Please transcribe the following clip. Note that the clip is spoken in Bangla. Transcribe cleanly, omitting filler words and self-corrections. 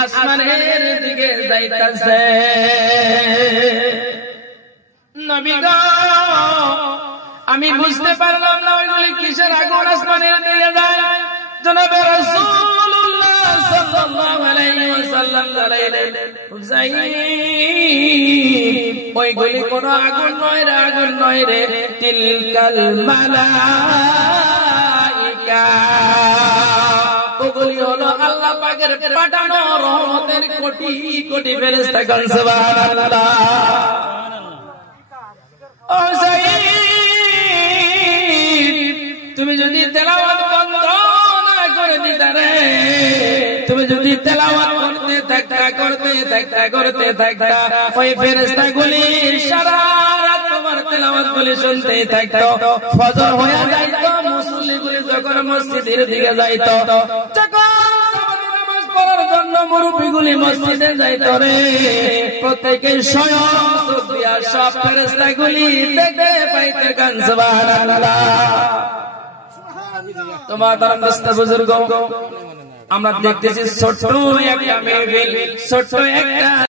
আসমানের দিকে যাইতাছে। নবী গো আমি বুঝতে পারলাম না ওইগুলি কিসের আগুন আসমানের দিকে যায়। জনাবে রাসূলুল্লাহ সাল্লাল্লাহু আলাইহি ওয়াসাল্লাম জানাইলেন ওইগুলি কোন আগুন নয় রে, আগুন নয় রে, তিলকাল মালাইকা, ওগুলি হলো আল্লাহ পাকের পাঠানো রহমতের কোটি কোটি ফেরেশতা। সুবহানাল্লাহ। ও সাইয়্যিদ তুমি যদি তেলাওয়াত বন্ধ না করে দিতা রে, তুমি যদি তেলাওয়াত করতে থাকতা ওই ফেরেশতাগুলির সারা রাত তোমার তেলাওয়াতগুলি শুনতেই থাকতো। ফজর হয়ে যাইতো, মুসল্লিগুলি যখন মসজিদের দিকে যাইতো, নামাজ পড়ার জন্য মুরব্বিগুলি মসজিদে যাইতো রে, প্রত্যেকের স্বয়ং চোখ দিয়া সব ফেরেশতাগুলি দেখতে পাইতে। গান সুবহানাল্লাহ। তোমার ধর্ম দোস্ত বুজুর্গ, আমরা দেখতেছি ছোট্ট একটা মেহফিল, ছোট্ট একটা